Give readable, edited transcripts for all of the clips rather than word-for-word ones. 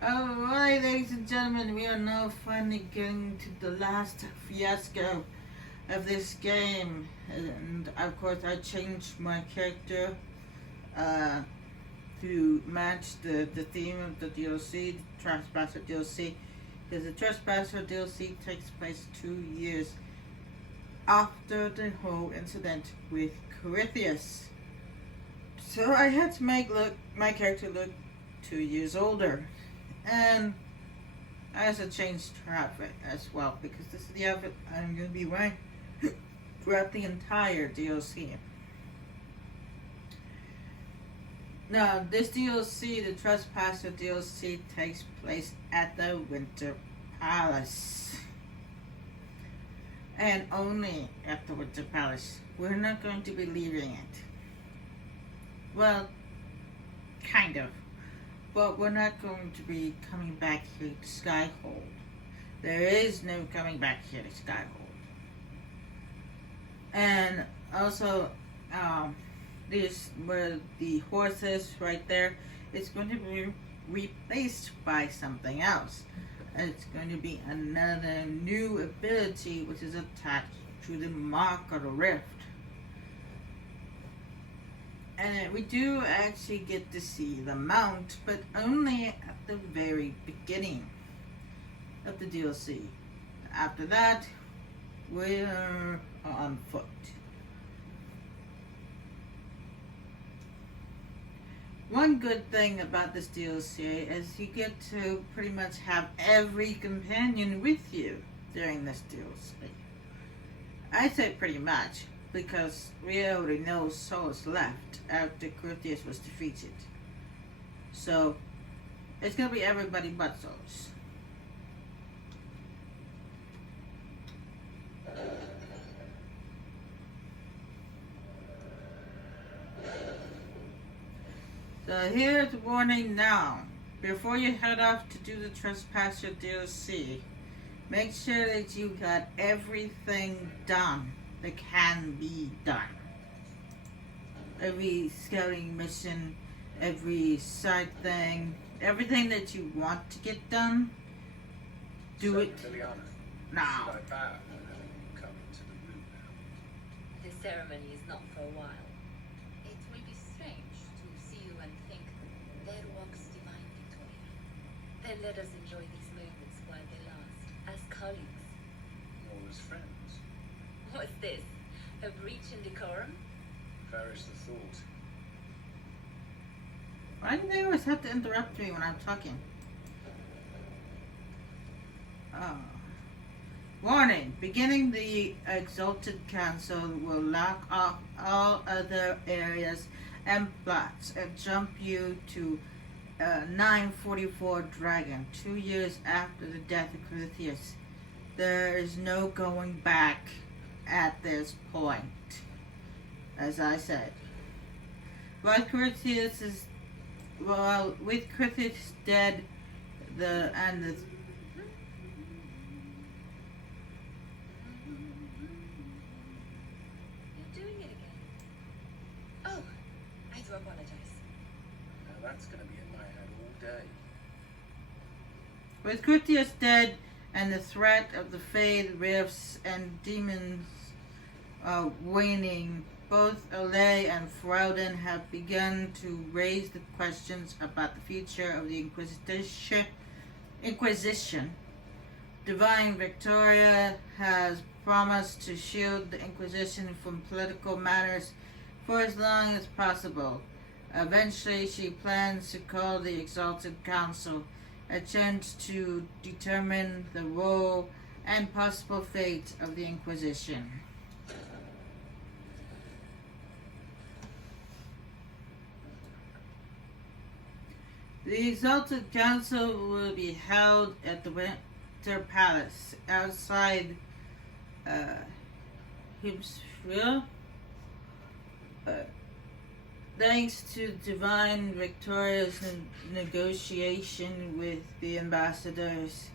Alright, ladies and gentlemen, we are now finally getting to the last fiasco of this game. And of course, I changed my character uh, to match the theme of the DLC, the Trespasser DLC. Because the Trespasser DLC takes place 2 years after the whole incident with Corythius. So I had to make my character look 2 years older. And I also changed her outfit as well, because this is the outfit I'm going to be wearing throughout the entire DLC. Now, this DLC, the Trespasser DLC, takes place at the Winter Palace. And only at the Winter Palace. We're not going to be leaving it. Well, kind of. But we're not going to be coming back here to Skyhold. There is no coming back here to Skyhold. And also, this where the horse is right there, it's going to be replaced by something else. It's going to be another new ability which is attached to the Mark of the Rift. And we do actually get to see the mount, but only at the very beginning of the DLC. After that, we're on foot. One good thing about this DLC is you get to pretty much have every companion with you during this DLC. I say pretty much, because we already know souls left after Corythius was defeated. So, it's gonna be everybody but souls. So here's a warning now. Before you head off to do the Trespasser DLC, make sure that you got everything done that can be done. Every scouting mission, every side thing, everything that you want to get done, do So, it Liliana, now. should I bow and have you come into the room now? The ceremony is not for a while. It will be strange to see you and think, there walks divine Victoria. Then let us enjoy these moments while they last, as colleagues. Nor as friends. What's this? A breach in decorum? Perish the thought. Why do they always have to interrupt me when I'm talking? Oh. Warning! Beginning the Exalted Council will lock off all other areas and plots and jump you to 944 Dragon, 2 years after the death of Corythius. There is no going back at this point, as I said. With Corythius dead, the You're doing it again. Oh, I do apologize. Now that's going to be in my head all day. With Corythius dead and the threat of the Fade Rifts and demons waning, both Alay and Frouden have begun to raise the questions about the future of the Inquisition. Divine Victoria has promised to shield the Inquisition from political matters for as long as possible. Eventually, she plans to call the Exalted Council, a chance to determine the role and possible fate of the Inquisition. The Exalted Council will be held at the Winter Palace outside Hibsville. Thanks to Divine Victoria's negotiation with the ambassadors,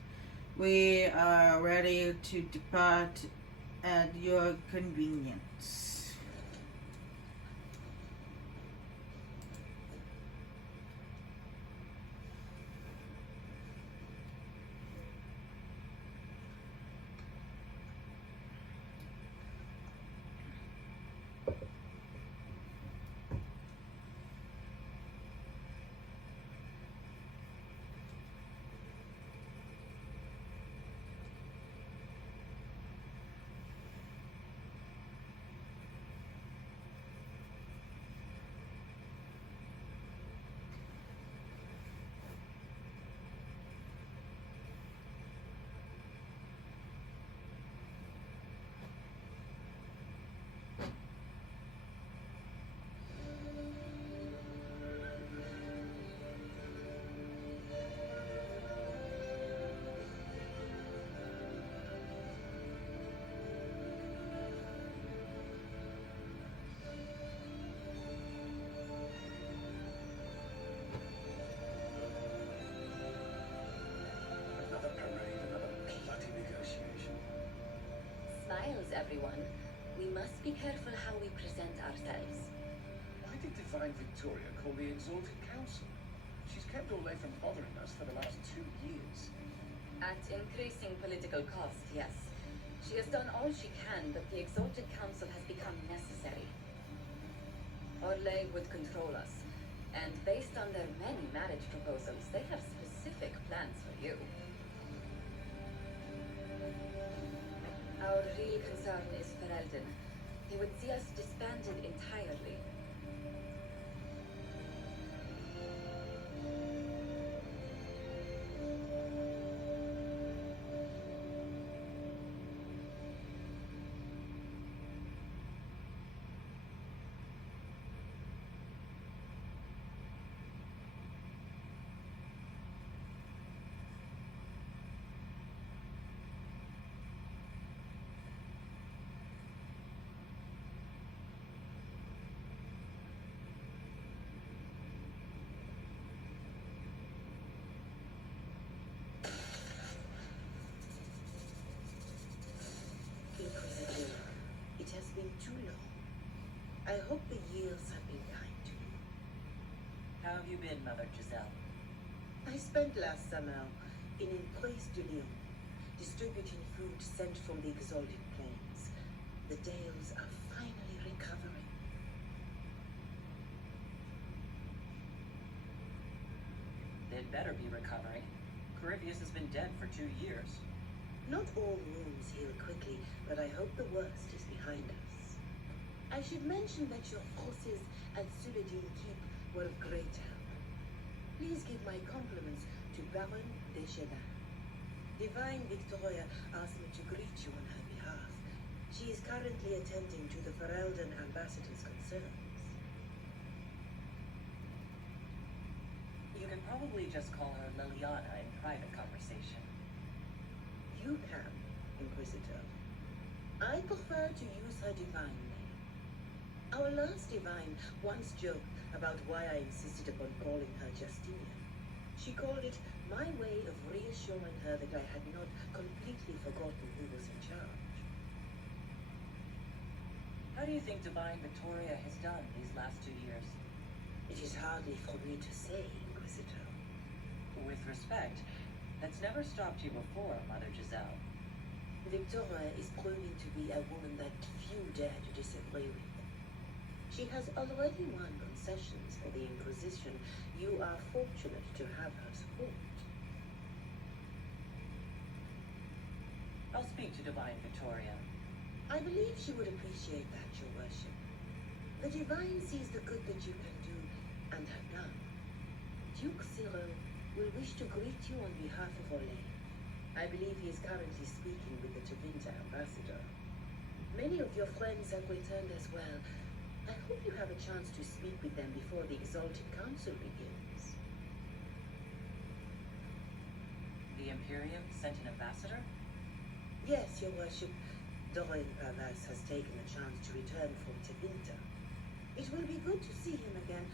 we are ready to depart at your convenience. everyone. We must be careful how we present ourselves. Why did Divine Victoria call the Exalted Council? She's kept Orlais from bothering us for the last 2 years. At increasing political cost, yes. She has done all she can, but the Exalted Council has become necessary. Orlais would control us, and based on their many marriage proposals, they have specific plans for you. Our real concern is Ferelden. He would see us disbanded entirely. Inquisitor, it has been too long. I hope the years have been kind to you. How have you been, Mother Giselle? I spent last summer in Place de Lyon, distributing food sent from the Exalted Plains. The Dales are finally recovering. They'd better be recovering. Corypheus has been dead for 2 years. Not all wounds heal quickly, but I hope the worst is behind us. I should mention that your forces at Suladin Keep were of great help. Please give my compliments to Baron de Cheval. Divine Victoria asked me to greet you on her behalf. She is currently attending to the Ferelden ambassador's concerns. You can probably just call her Liliana in private conversation. You can, Inquisitor. I prefer to use her divine name. Our last divine once joked about why I insisted upon calling her Justinian. She called it my way of reassuring her that I had not completely forgotten who was in charge. How do you think Divine Victoria has done these last 2 years? It is hardly for me to say, Inquisitor. With respect, that's never stopped you before, Mother Giselle. Victoria is proving to be a woman that few dare to disagree with. She has already won concessions for the Inquisition. You are fortunate to have her support. I'll speak to Divine Victoria. I believe she would appreciate that, Your Worship. The Divine sees the good that you can do and have done. Duke Cyril will wish to greet you on behalf of Orlais. I believe he is currently speaking with the Tevinter ambassador. Many of your friends have returned as well. I hope you have a chance to speak with them before the Exalted Council begins. The Imperium sent an ambassador? Yes, Your Worship. Dorian Pavas has taken a chance to return from Tevinter. It will be good to see him again.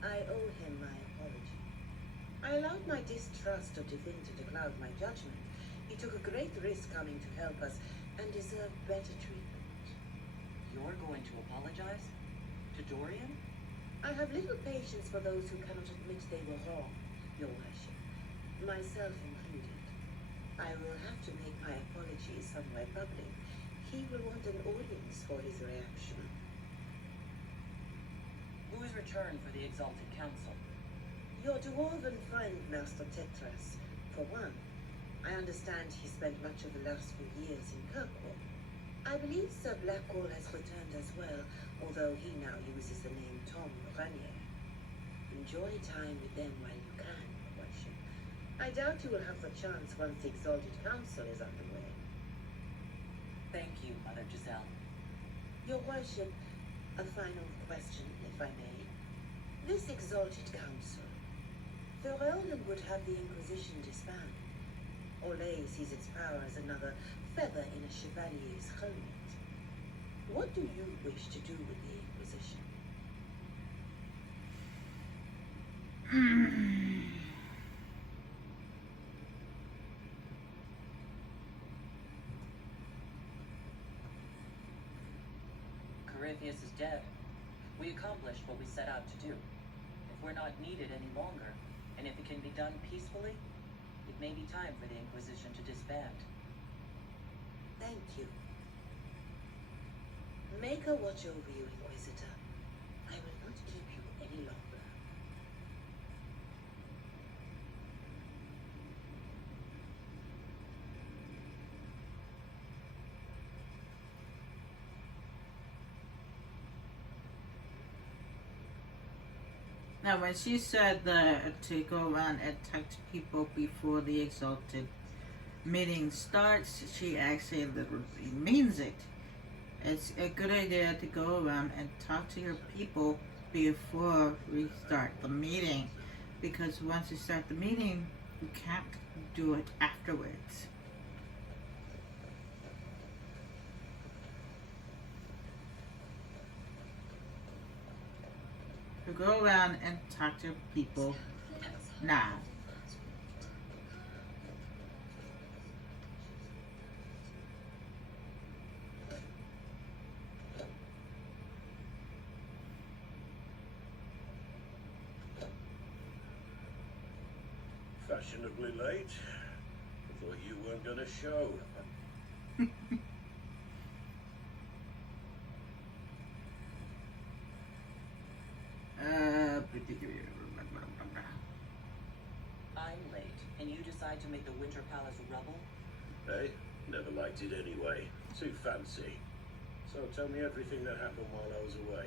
I owe him my apology. I allowed my distrust of Tevinter to cloud my judgment. He took a great risk coming to help us and deserved better treatment. You're going to apologize? To Dorian? I have little patience for those who cannot admit they were wrong, Your Worship, myself included. I will have to make my apologies somewhere public. He will want an audience for his reaction. Who is returned for the Exalted Council? Your dwarven friend, Master Tetras, for one. I understand he spent much of the last few years in Kirkwall. I believe Sir Blackwall has returned as well, although he now uses the name Tom Ranier. Enjoy time with them while you can, Your Worship. I doubt you will have the chance once the Exalted Council is underway. Thank you, Mother Giselle. Your Worship, a final question, if I may. This Exalted Council, Ferelden would have the Inquisition disband. Orlais sees its power as another feather in a chevalier's helmet. What do you wish to do with the Inquisition? Corypheus is dead. We accomplished what we set out to do. If we're not needed any longer, and if it can be done peacefully, it may be time for the Inquisition to disband. Thank you. Make her watch over you, Inquisitor. I will not keep you any longer. Now, when she said that to go around and talk to people before the Exalted meeting starts, she actually literally means it. It's a good idea to go around and talk to your people before we start the meeting, because once you start the meeting, you can't do it afterwards. So go around and talk to people now. Fashionably late. I thought you weren't gonna show. I'm late, and you decide to make the Winter Palace rubble? Hey, never liked it anyway. Too fancy. So tell me everything that happened while I was away.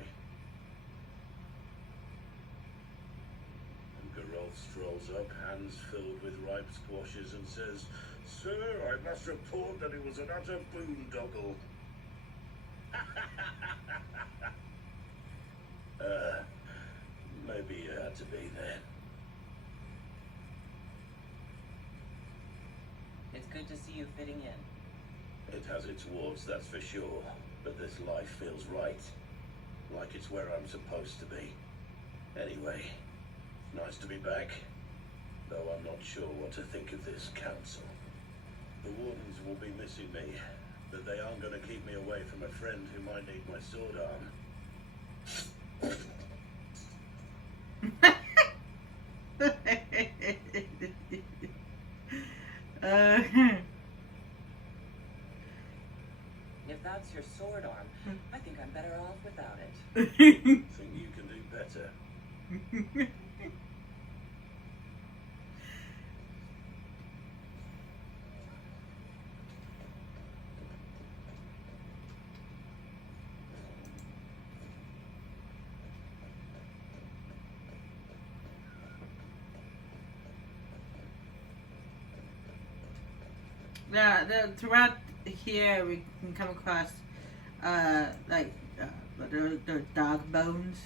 And Geralt strolls up, hands filled with ripe squashes, and says, "Sir, I must report that it was an utter boondoggle." Maybe you had to be there. It's good to see you fitting in. It has its warts, that's for sure. But this life feels right. Like it's where I'm supposed to be. Anyway, nice to be back. Though I'm not sure what to think of this council. The wardens will be missing me, but they aren't going to keep me away from a friend who might need my sword arm. If that's your sword arm, I think I'm better off without it. Think you can do better? Throughout here we can come across the dog bones,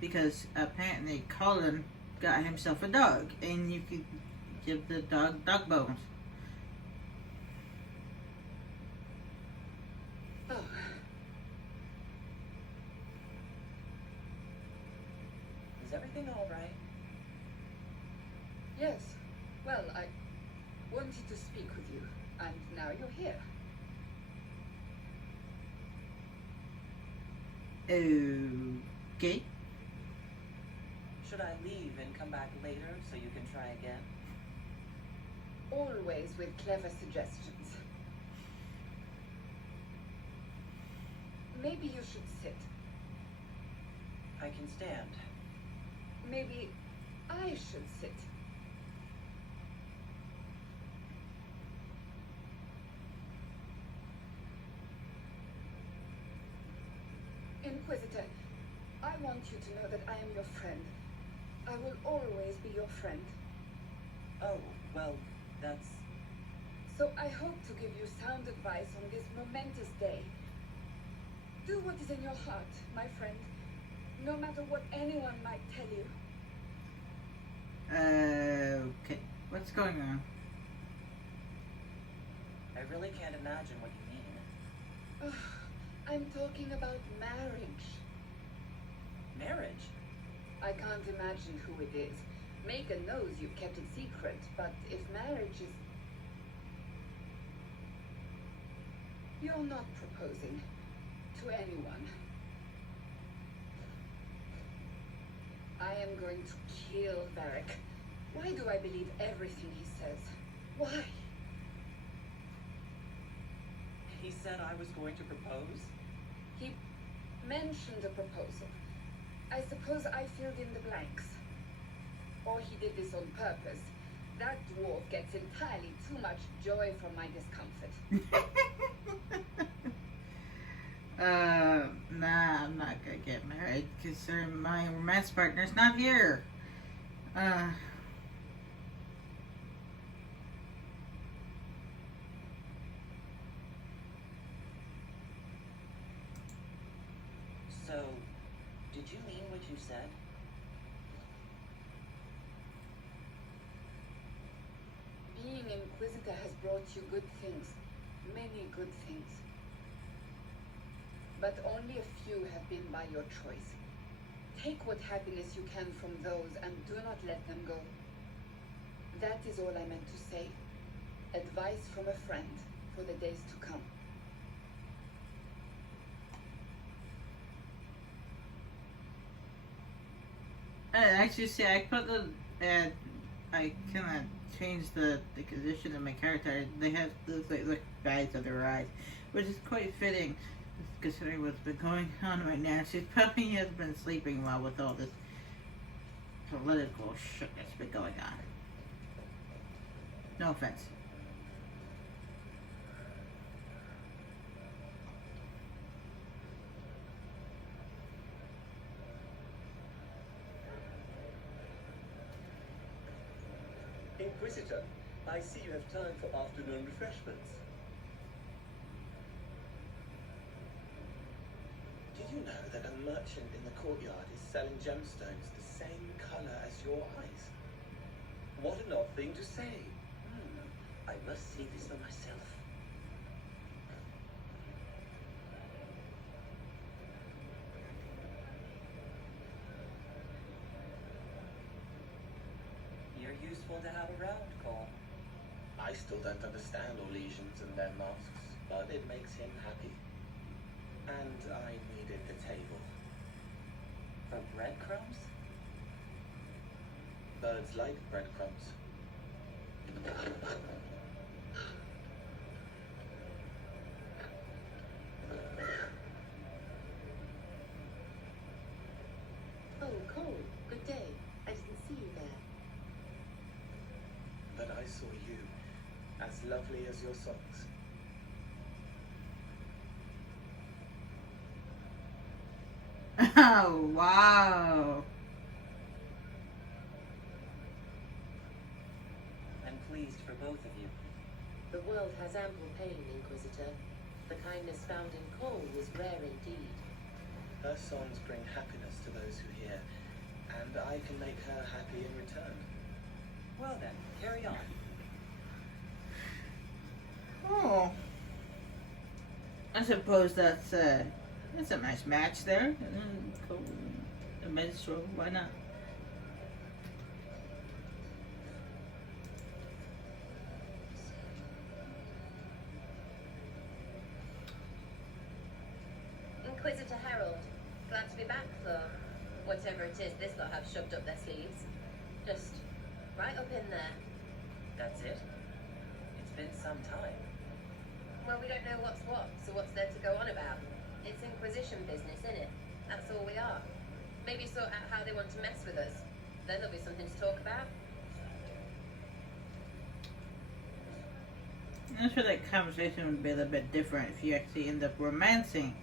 because apparently Colin got himself a dog, and you could give the dog bones. Oh, Is everything all right? Yes. Well, I wanted to speak with you, and now you're here. Okay. Should I leave and come back later so you can try again? Always with clever suggestions. Maybe you should sit. I can stand. Maybe I should sit. Inquisitor, I want you to know that I am your friend. I will always be your friend. Oh, well, that's... So I hope to give you sound advice on this momentous day. Do what is in your heart, my friend, no matter what anyone might tell you. Okay. What's going on? I really can't imagine what you mean. Ugh, I'm talking about marriage. Marriage? I can't imagine who it is. Mega knows you've kept it secret, but if marriage is... You're not proposing to anyone. I am going to kill Varric. Why do I believe everything he says? Why? He said I was going to propose? He mentioned a proposal. I suppose I filled in the blanks. Or he did this on purpose. That dwarf gets entirely too much joy from my discomfort. Nah, I'm not gonna get married because my romance partner's not here. So, did you mean what you said? Being Inquisitor has brought you good things. Many good things. But only a few have been by your choice. Take what happiness you can from those and do not let them go. That is all I meant to say. Advice from a friend for the days to come. Actually, see, I put the I kind of changed the condition of my character. They have those like bags under their eyes, which is quite fitting considering what's been going on right now. She probably has been sleeping well with all this political shit that's been going on. No offense. Inquisitor, I see you have time for afternoon refreshments. Did you know that a merchant in the courtyard is selling gemstones the same color as your eyes? What an odd thing to say. I must see this for myself. You're useful to have around, Cole. I still don't understand all legions and their masks, but it makes him happy. And I needed the table. For breadcrumbs? Birds like breadcrumbs. Oh, Cole, good day. I didn't see you there. But I saw you, as lovely as your socks. Oh, wow. I'm pleased for both of you. The world has ample pain, Inquisitor. The kindness found in Cole was rare indeed. Her songs bring happiness to those who hear, and I can make her happy in return. Well then, carry on. Oh. I suppose that's a nice match there. Cool. A minstrel, why not? Inquisitor Harold, glad to be back for whatever it is this lot have shoved up their sleeves. Just right up in there. That's it? It's been some time. Well, we don't know what's what, so what's there to go on about? It's Inquisition business, innit? That's all we are. Maybe sort out how they want to mess with us. Then there'll be something to talk about. I'm sure that conversation would be a little bit different if you actually end up romancing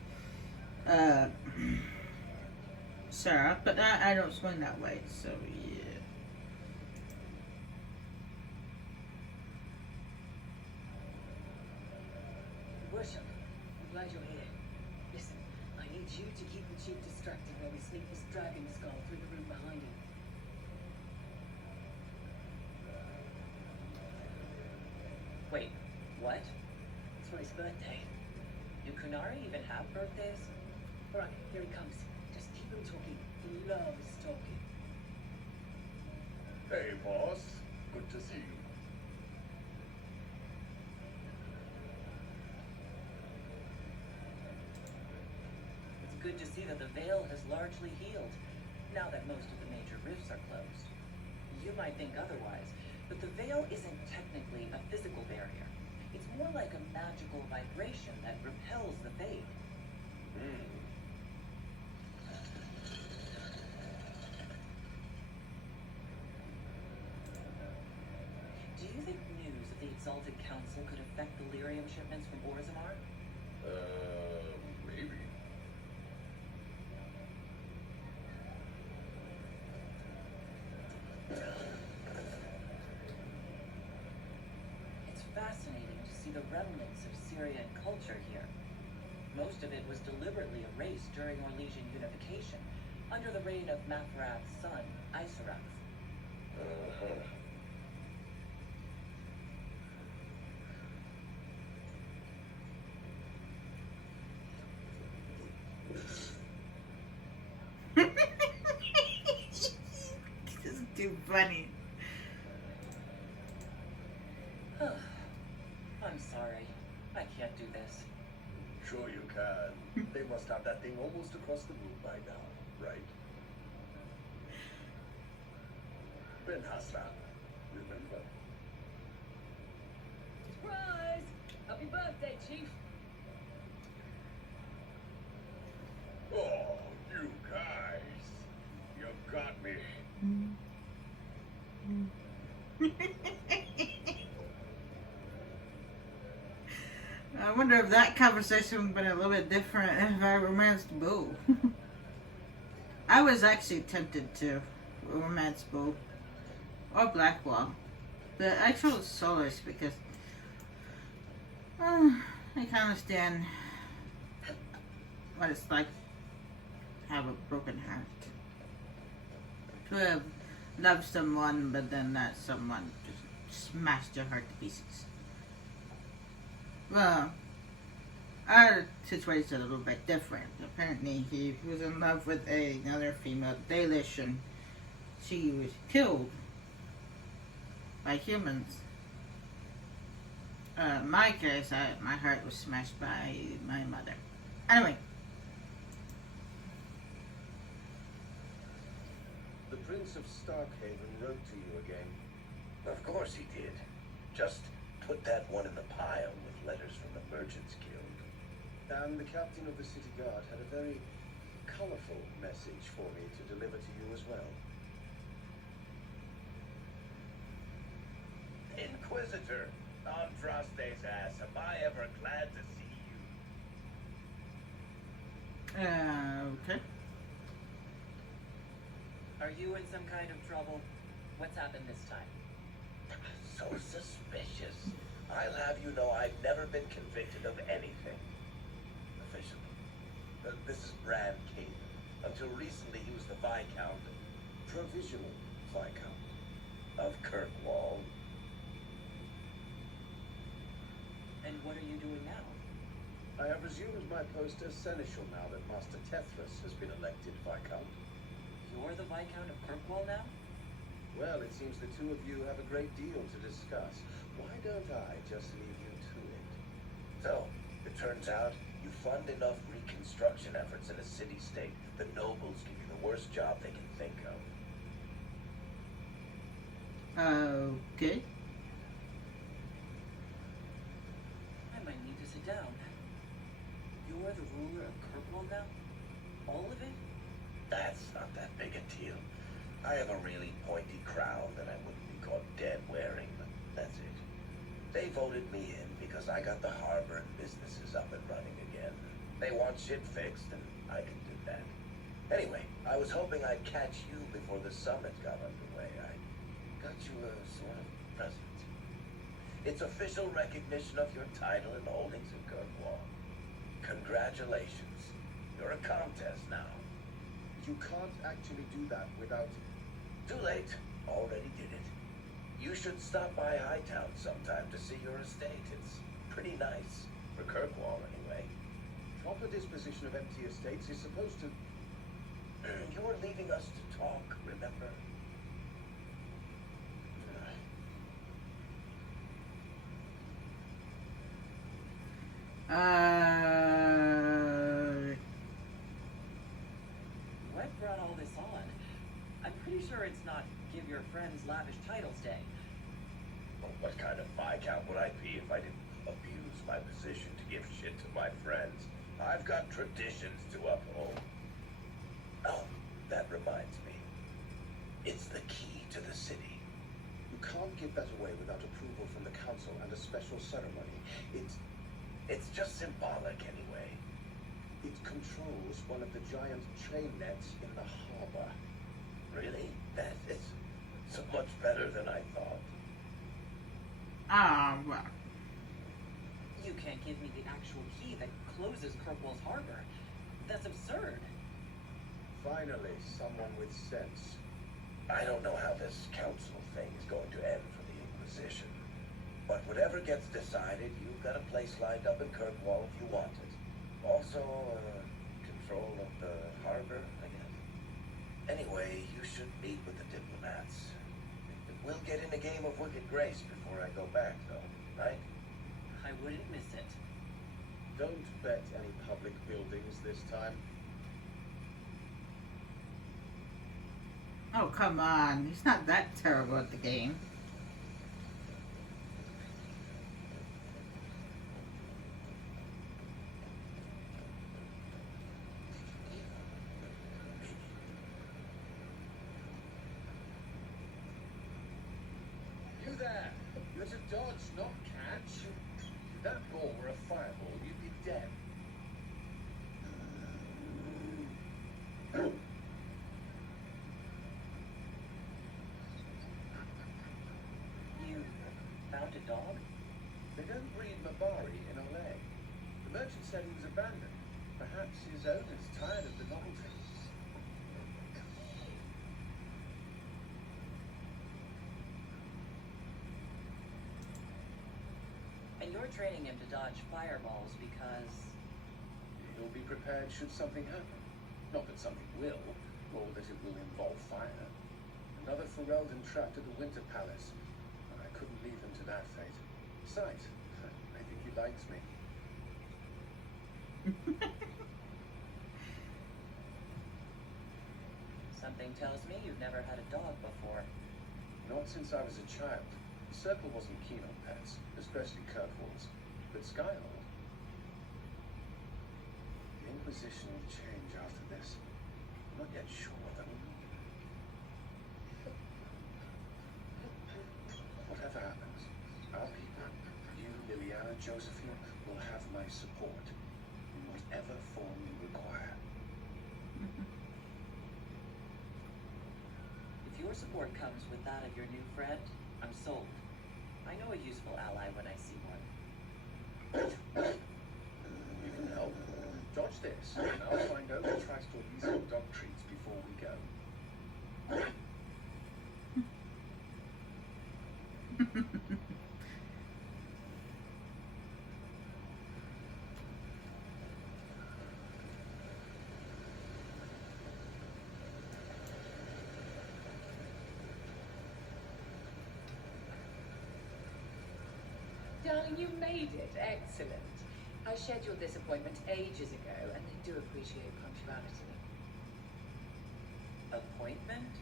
Sarah, but I don't swing that way, so yeah. Worship, I'm glad you're here. Listen, I need you to keep the Chief distracted while we sneak this dragon skull through the room behind him. Wait, what? It's for his birthday. Do Kunari even have birthdays? Alright, here he comes. Just keep him talking. He loves talking. Hey, boss. Good to see you. It's good to see that the veil has largely healed, now that most of the major rifts are closed. You might think otherwise, but the veil isn't technically a physical barrier. It's more like a magical vibration that repels the fade. Do you think news of the Exalted Council could affect the lyrium shipments from Orzammar? Maybe. It's fascinating to see the remnants of Syrian culture here. Most of it was deliberately erased during Orlesian unification, under the reign of Mathrath's son, Isarath. This is too funny. I'm sorry. I can't do this. Sure you can. They must have that thing almost across the room by now, right? Ben Hassan, remember? Surprise! Happy birthday, Chief! Oh, you guys. You got me. I wonder if that conversation would have been a little bit different if I romanced Boo. I was actually tempted to romance Boo or Blackwall, but I chose Solace because I can understand what it's like to have a broken heart, to have loved someone but then that someone just smashed your heart to pieces. Well, our situation's a little bit different. Apparently, he was in love with another female Dalish, and she was killed by humans. In my case, my heart was smashed by my mother. Anyway. The Prince of Starkhaven wrote to you again. Of course he did. Just put that one in the pile with letters from the Merchants Guild. And the captain of the city guard had a very colorful message for me to deliver to you as well. Inquisitor, Andraste's ass, am I ever glad to see you? Okay. Are you in some kind of trouble? What's happened this time? So suspicious. I'll have you know I've never been convicted of anything. Officially. This is Bran King. Until recently he was the Viscount. Provisional Viscount. Of Kirkwall. And what are you doing now? I have resumed my post as seneschal now that Master Tethras has been elected Viscount. You're the Viscount of Kirkwall now? Well, it seems the two of you have a great deal to discuss. Why don't I just leave you to it? So, it turns out you fund enough reconstruction efforts in a city-state, the nobles give you the worst job they can think of. Okay. I might need to sit down. You're the ruler of Kirkwall now? All of it? That's not that big a deal. I have a really pointy crown that I wouldn't be caught dead wearing, but that's it. They voted me in because I got the harbor and businesses up and running again. They want shit fixed, and I can do that. Anyway, I was hoping I'd catch you before the summit got underway. I got you a sort of present. It's official recognition of your title and holdings in Kirkwall. Congratulations. You're a countess now. You can't actually do that without... Too late. Already did it. You should stop by Hightown sometime to see your estate. It's pretty nice. For Kirkwall, anyway. Proper disposition of empty estates is supposed to... You were leaving us to talk, remember? What brought all this on? I'm pretty sure give your friends lavish titles day. Well, what kind of Viscount would I be if I didn't abuse my position to give shit to my friends? I've got traditions to uphold. Oh, that reminds me. It's the key to the city. You can't give that away without approval from the council and a special ceremony. It's just symbolic anyway. It controls one of the giant train nets in the harbor. Really? That is so much better than I thought. Ah, well. You can't give me the actual key that closes Kirkwall's harbor. That's absurd. Finally, someone with sense. I don't know how this council thing is going to end for the Inquisition. But whatever gets decided, you've got a place lined up in Kirkwall if you want it. Also, control of the harbor, I guess. Anyway, you should meet with the diplomats. We'll get in a game of Wicked Grace before I go back, though, right? I wouldn't miss it. Don't bet any public buildings this time. Oh, come on. He's not that terrible at the game. You there! You're to dodge, not catch. If that ball were a fireball, you'd be dead. You found a dog? They don't breed Mabari in Olay. The merchant said he was abandoned. Perhaps his owner's tired of the novelty. And you're training him to dodge fireballs because... He'll be prepared should something happen. Not that something will, or that it will involve fire. Another Ferelden trapped at the Winter Palace. I couldn't leave him to that fate. Besides, I think he likes me. Something tells me you've never had a dog before. Not since I was a child. The Circle wasn't keen on pets, especially Kirkwall's. But Skyhold... The Inquisition will change after this. I'm not yet sure what that will mean. Whatever happens, our people, you, Liliana, Josephine, will have my support in whatever form you require. If your support comes with that of your new friend, I'm sold. I know a useful ally when I see one. You can help. Dodge this, and I'll find out who tries to release your dog treats before we go. Darling, you made it. Excellent. I scheduled this appointment ages ago, and they do appreciate punctuality. Appointment?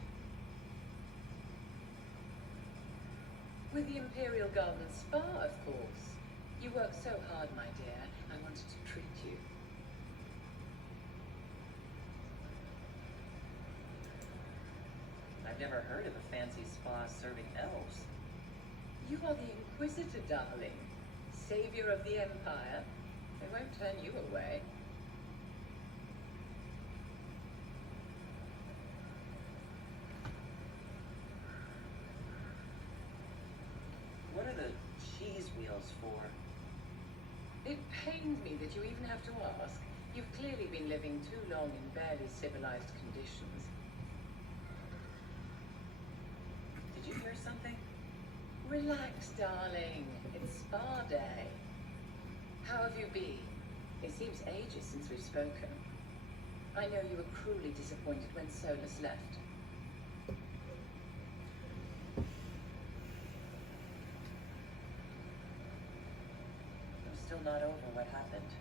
With the Imperial Garden Spa, of course. You work so hard, my dear. I wanted to treat you. I've never heard of a fancy spa serving elves. You are the Inquisitor, darling. Savior of the Empire. They won't turn you away. What are the cheese wheels for? It pains me that you even have to ask. You've clearly been living too long in barely civilized conditions. Did you hear something? Relax, darling. It's spa day. How have you been? It seems ages since we've spoken. I know you were cruelly disappointed when Solus left. I'm still not over what happened.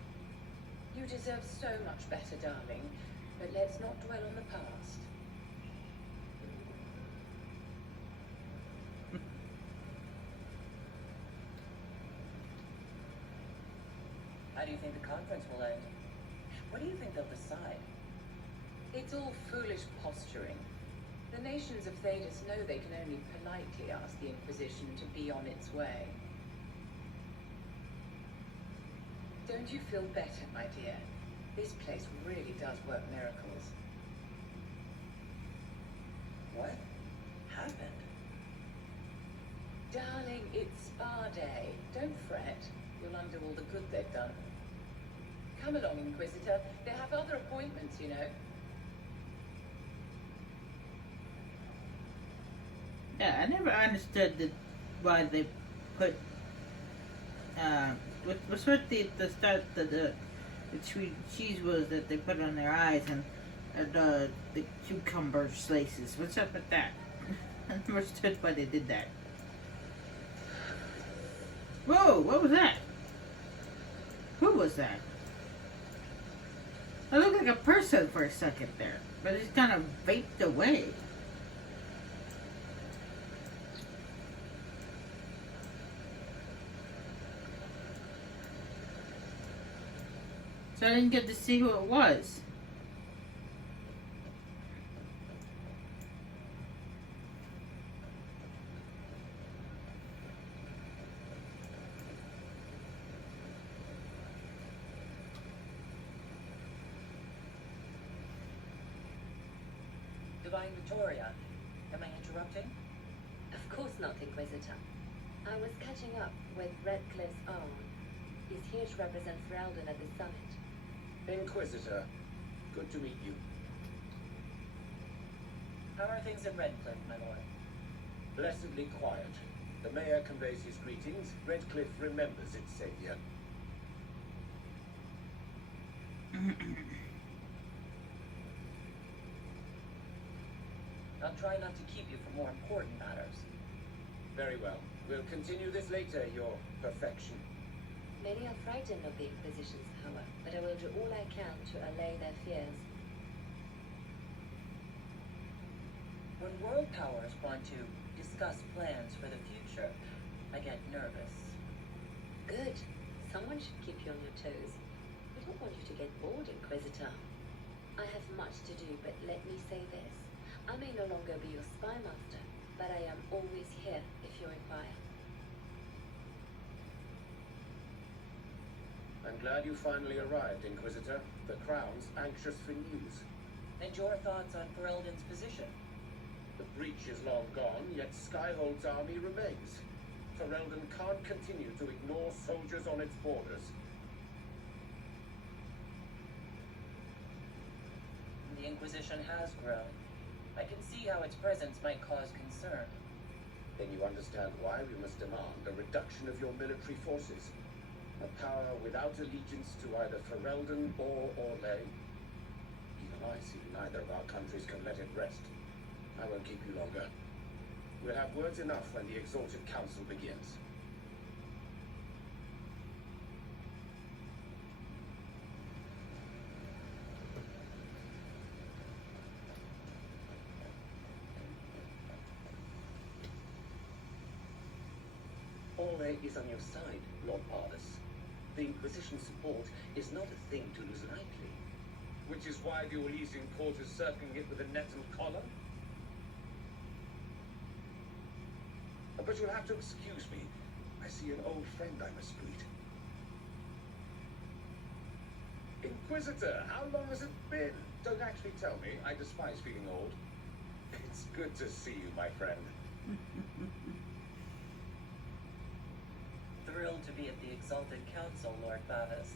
You deserve so much better, darling. But let's not dwell on the past. How do you think the conference will end? What do you think they'll decide? It's all foolish posturing. The nations of Thedas know they can only politely ask the Inquisition to be on its way. Don't you feel better, my dear? This place really does work miracles. What happened? Darling, it's spa day. Don't fret. You'll undo all the good they've done. Come along, Inquisitor. They have other appointments, you know. Yeah, I never understood why they put what's what the start the cheese was that they put on their eyes and the cucumber slices. What's up with that? I never understood why they did that. Whoa! What was that? Who was that? I looked like a person for a second there, but it just kind of vaped away. So I didn't get to see who it was. Divine Victoria, am I interrupting? Of course not, Inquisitor. I was catching up with Redcliffe's arm. He's here to represent Ferelden at the summit. Inquisitor, good to meet you. How are things at Redcliffe, my lord? Blessedly quiet. The mayor conveys his greetings. Redcliffe remembers its savior. I'll try not to keep you from more important matters. Very well. We'll continue this later, your perfection. Many are frightened of the Inquisition's power, but I will do all I can to allay their fears. When world powers want to discuss plans for the future, I get nervous. Good. Someone should keep you on your toes. We don't want you to get bored, Inquisitor. I have much to do, but let me say this. I may no longer be your spy master, but I am always here if you require. I'm glad you finally arrived, Inquisitor. The Crown's anxious for news. And your thoughts on Ferelden's position? The breach is long gone, yet Skyhold's army remains. Ferelden can't continue to ignore soldiers on its borders. The Inquisition has grown. I can see how its presence might cause concern. Then you understand why we must demand a reduction of your military forces. A power without allegiance to either Ferelden or Orlais. Even I see neither of our countries can let it rest. I won't keep you longer. We'll have words enough when the Exalted Council begins. Orlais is on your side, Lord Parvis. The Inquisition's support is not a thing to lose lightly. Which is why the Orlesian court is circling it with a net and collar? But you'll have to excuse me. I see an old friend I must greet. Inquisitor, how long has it been? Don't actually tell me. I despise feeling old. It's good to see you, my friend. Thrilled to be at the Exalted Council, Lord Bavis.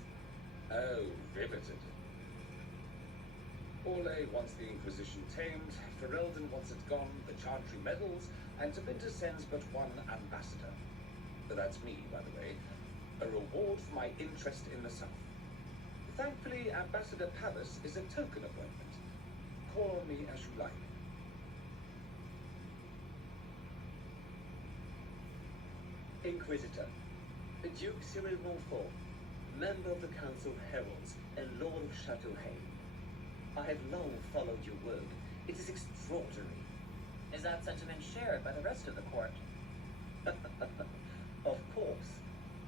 Oh, riveted. Orlais wants the Inquisition tamed, Ferelden wants it gone, the Chantry medals, and Tevinter sends but one ambassador. That's me, by the way. A reward for my interest in the South. Thankfully, Ambassador Pavis is a token appointment. Call on me as you like. Inquisitor, the Duke Cyril Montfort, member of the Council of Heralds and Lord of Chateauhain. I have long followed your work. It is extraordinary. Is that sentiment shared by the rest of the court? Of course.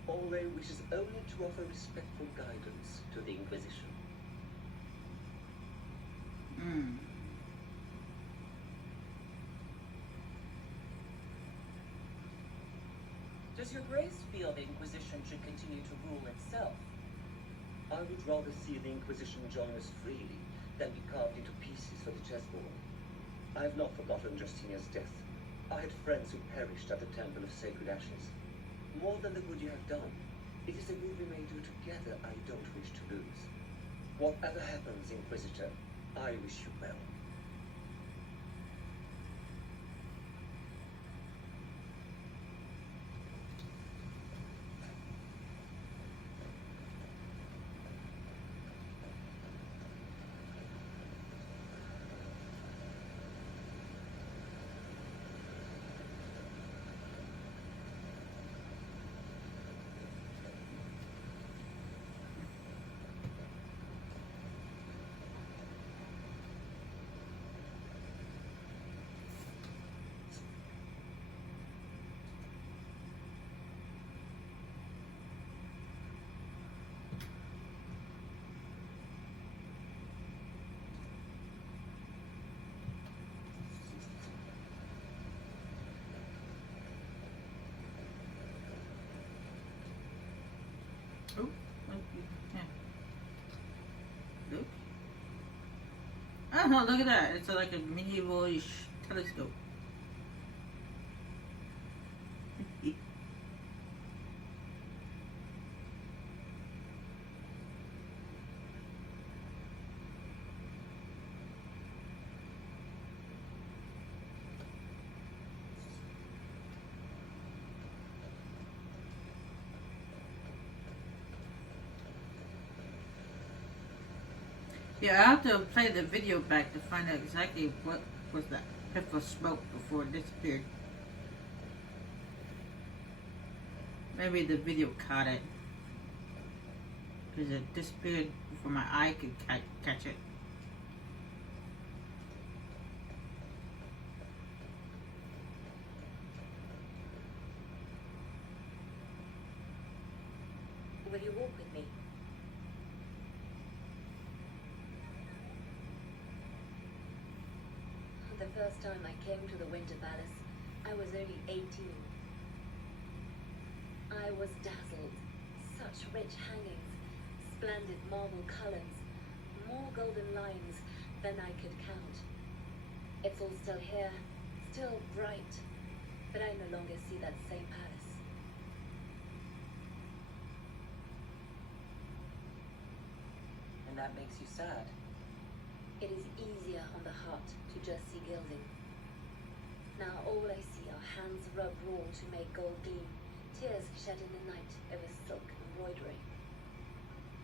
Orlais wishes only to offer respectful guidance to the Inquisition. Hmm. Does your Grace feel the Inquisition should continue to rule itself? I would rather see the Inquisition join us freely than be carved into pieces for the chessboard. I have not forgotten Justinia's death. I had friends who perished at the Temple of Sacred Ashes. More than the good you have done, it is a good we may do together I don't wish to lose. Whatever happens, Inquisitor, I wish you well. Oh, yeah. Look. Oh, look at that. It's like a medieval-ish telescope. Yeah, I have to play the video back to find out exactly what was that puff of smoke before it disappeared. Maybe the video caught it. Because it disappeared before my eye could catch it. Will you walk with me? The first time I came to the Winter Palace, I was only 18. I was dazzled. Such rich hangings, splendid marble colors, more golden lines than I could count. It's all still here, still bright, but I no longer see that same palace. And that makes you sad. It is easier on the heart to just see gilding. Now all I see are hands rubbed raw to make gold gleam, tears shed in the night over silk embroidery.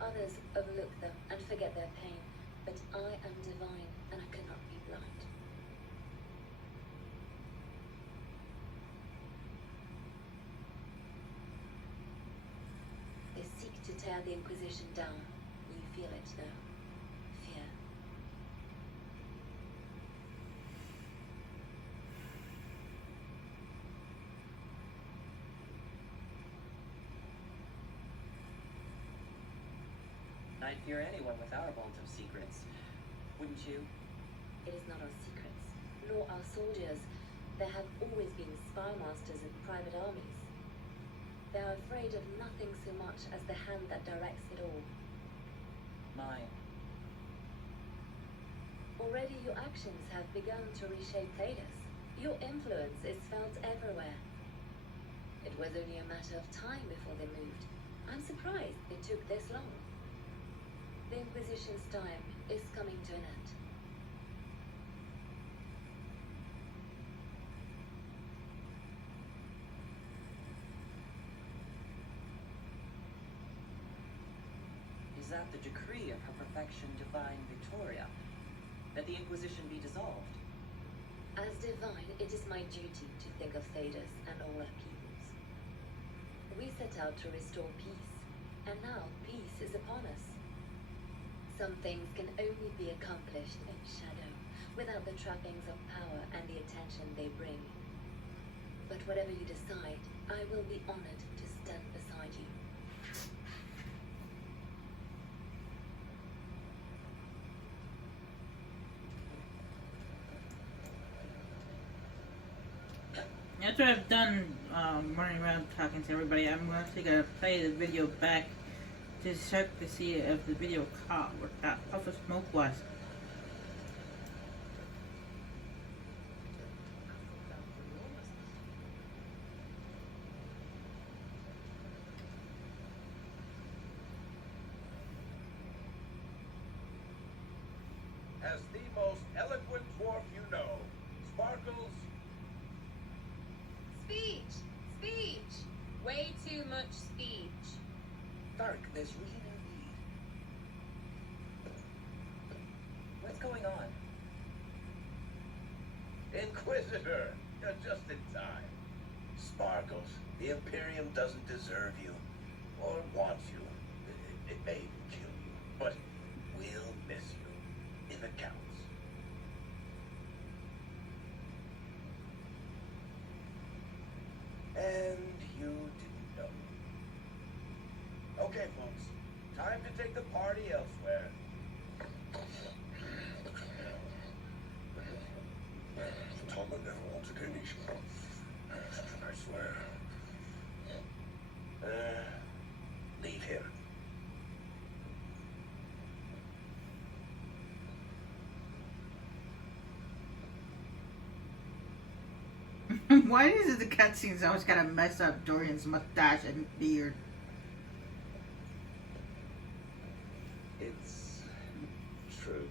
Others overlook them and forget their pain, but I am divine and I cannot be blind. They seek to tear the Inquisition down. You feel it now. Fear. I'd fear anyone with our vault of secrets. Wouldn't you? It is not our secrets, nor our soldiers. There have always been spy masters and private armies. They are afraid of nothing so much as the hand that directs it all. Mine. Already your actions have begun to reshape Thedas. Your influence is felt everywhere. It was only a matter of time before they moved. I'm surprised it took this long. The Inquisition's time is coming to an end. Is that the decree of her perfection, divine Victoria? That the Inquisition be dissolved? As divine, it is my duty to think of Thedas and all her peoples. We set out to restore peace, and now peace is upon us. Some things can only be accomplished in shadow, without the trappings of power and the attention they bring. But whatever you decide, I will be honored to stand beside you. after I've done running around talking to everybody, I'm actually gonna play the video back to check to see if the video caught what that puff of smoke was. As the most eloquent dwarf you know, Sparkles. Speech! Speech! Way too much speech. Dark, there's really no need. What's going on? Inquisitor, you're just in time. Sparkles, the Imperium doesn't deserve you or want you. It may even kill you, but we'll miss you if it counts. And you didn't know. Okay, folks, time to take the party elsewhere. Toma never wanted any. I swear. Leave him. Why is it the cutscenes always gotta mess up Dorian's mustache and beard? It's true.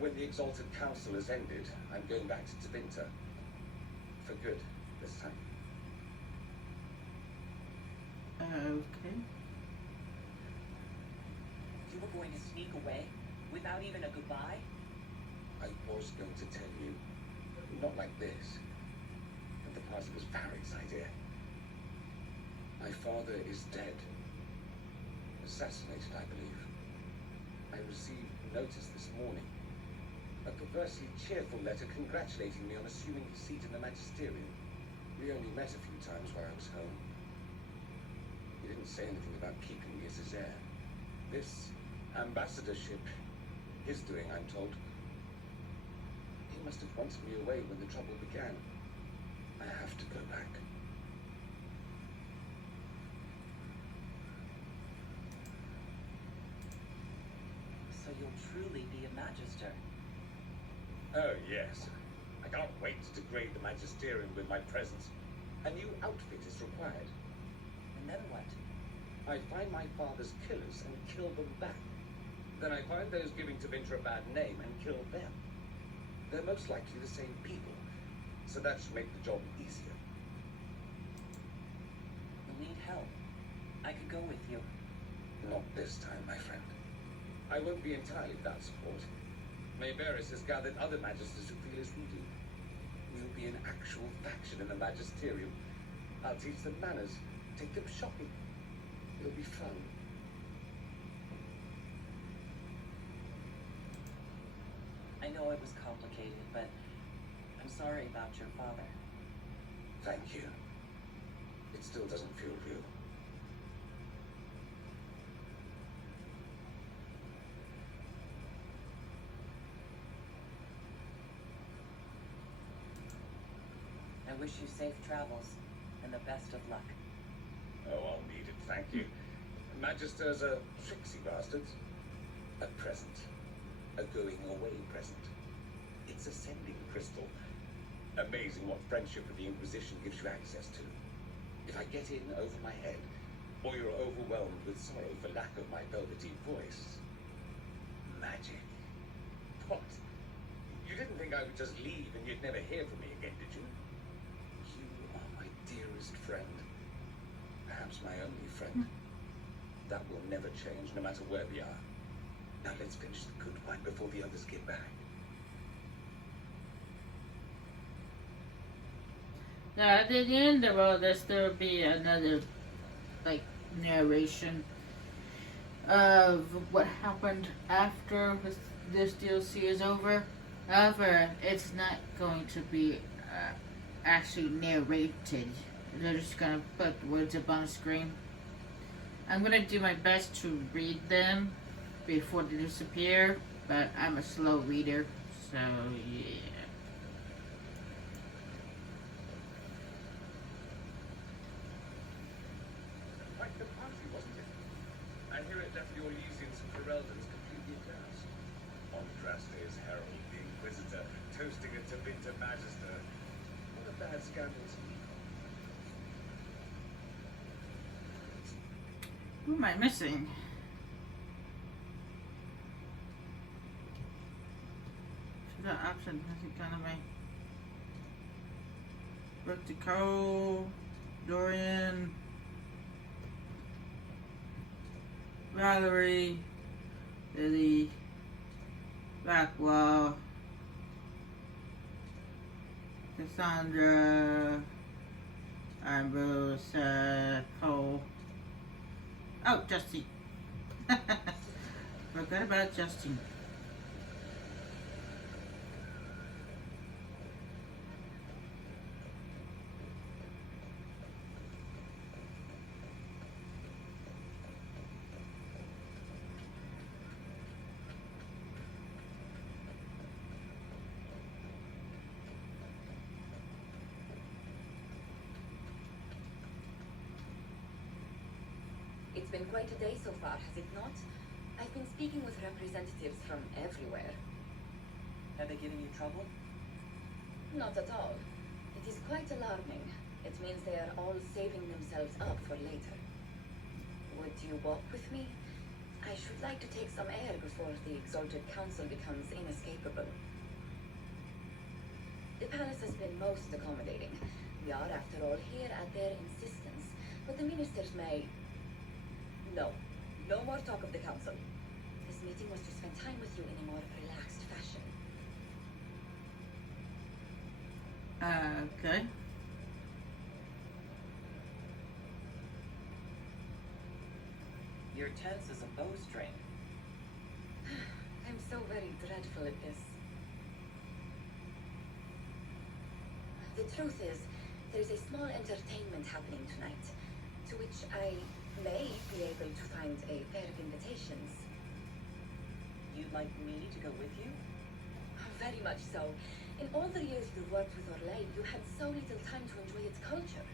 When the Exalted Council has ended, I'm going back to Tabinta. For good, this time. Okay. You were going to sneak away without even a goodbye? I was going to tell you. Not like this. But the party was Barrett's idea. My father is dead. Assassinated, I believe. I received notice this morning. A perversely cheerful letter congratulating me on assuming his seat in the magisterium. We only met a few times while I was home. He didn't say anything about keeping me as his heir. This ambassadorship, his doing, I'm told. He must have wanted me away when the trouble began. I have to go back. So you'll truly be a magister. Oh, yes. I can't wait to degrade the magisterium with my presence. A new outfit is required. And then what? I find my father's killers and kill them back. Then I find those giving Tabinta a bad name and kill them. They're most likely the same people, so that should make the job easier. You'll need help. I could go with you. Not this time, my friend. I won't be entirely without support. Mayveris has gathered other magisters who feel as we do. We'll be an actual faction in the magisterium. I'll teach them manners, take them shopping. It'll be fun. I know it was complicated, but I'm sorry about your father. Thank you. It still doesn't feel real. I wish you safe travels and the best of luck. Oh, I'll need it, thank you. Magisters are tricksy bastards. A present. A going-away present. It's a sending crystal. Amazing what friendship with the Inquisition gives you access to. If I get in over my head, or you're overwhelmed with sorrow for lack of my velvety voice. Magic. What? You didn't think I would just leave and you'd never hear from me again, did you? You are my dearest friend. Perhaps my only friend. That will never change, no matter where we are. Now let's finish the good wine before the others get back. Now, at the end of all this, there will be another, like, narration of what happened after this DLC is over. However, it's not going to be actually narrated. They're just going to put words up on the screen. I'm going to do my best to read them before they disappear, but I'm a slow reader, so yeah. quite the party, wasn't it? I hear it left the Orlesians and Fereldans completely aghast. Andraste's herald, the Inquisitor, toasting it to Victor Magister. What a bad scandal to me. Who am I missing? So that option has it kind of my Brooke Cole, Dorian, Valerie, Lily, Blackwell, Cassandra, Ambrose, Cole. Oh, Justine. Forgot about Justine. It's been quite a day so far, has it not? I've been speaking with representatives from everywhere. Have they given you trouble? Not at all. It is quite alarming. It means they are all saving themselves up for later. Would you walk with me? I should like to take some air before the Exalted Council becomes inescapable. The palace has been most accommodating. We are, after all, here at their insistence, but the ministers may... No. No more talk of the council. This meeting was to spend time with you in a more relaxed fashion. Okay. You're tense as a bowstring. I'm so very dreadful at this. The truth is, there is a small entertainment happening tonight, to which I may be able to find a pair of invitations. You'd like me to go with you? Very much so. In all the years you worked with Orlais, you had so little time to enjoy its culture.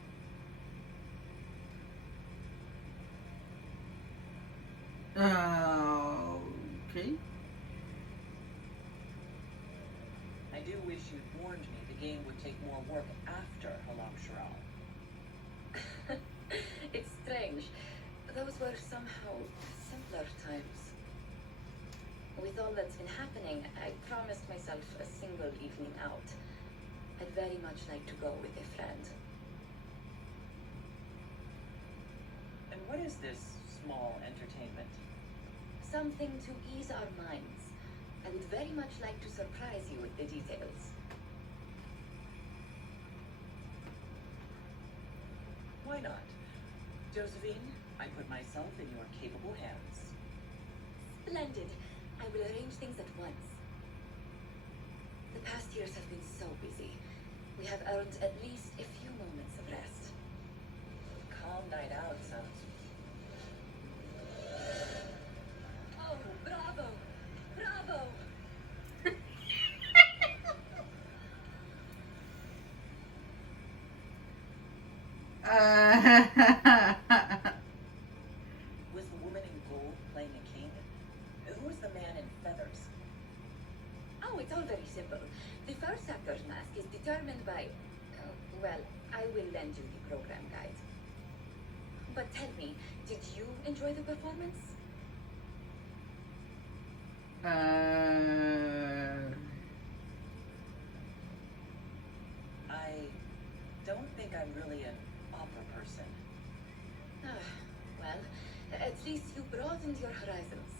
Okay. I do wish you'd warned me the game would take more work after Halam Sharal. It's strange. Those were somehow simpler times. With all that's been happening, I promised myself a single evening out. I'd very much like to go with a friend. And what is this small entertainment? Something to ease our minds. I would very much like to surprise you with the details. Why not? Josephine, I put myself in your capable hands. Splendid. I will arrange things at once. The past years have been so busy. We have earned at least a few moments of rest. Calm night out sounds... Oh, bravo! Bravo! Was the woman in gold playing a king? Who was the man in feathers? Oh, it's all very simple. The first actor's mask is determined by... well, I will lend you the program guide. But tell me, did you enjoy the performance? I don't think I'm really an opera person. Well, at least you broadened your horizons.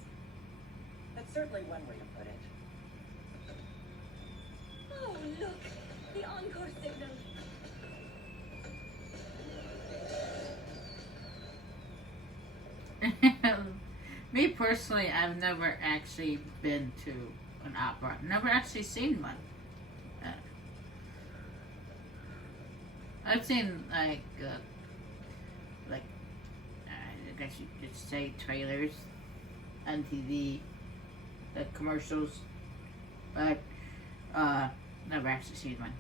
That's certainly one way to put it. Oh, look! The encore signal! Me personally, I've never actually been to an opera. Never actually seen one. I've seen like I guess you could say trailers on TV, commercials, but never actually seen one.